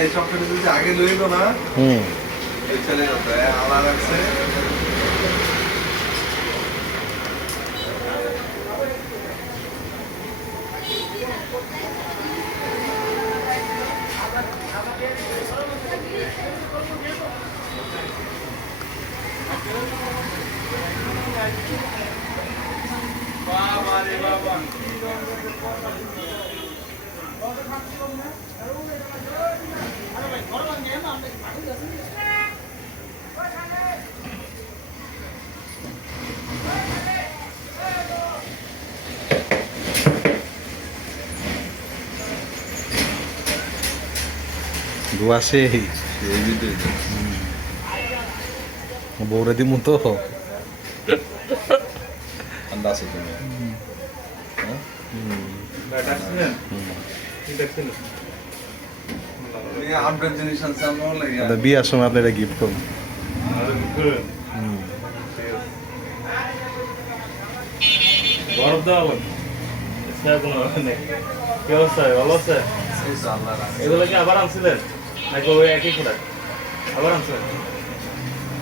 এই চকলেট যদি আগে লইলো না চলে যেত আলাদা রাখছে বাবা রে বাবা ধোয়াছে বৌরে দিমু তো আন্দাজ তুমি আপনার জিনিস আছে আমার লাগে বিয়ার সময় আপনারা গিফট করুন বরফ দেওয়া বল কোনো কি অবস্থা ভালো আছে এগুলো কি আবার আনছিলেন নাকি ওই একই প্রোডাক্ট আবার আনছিলেন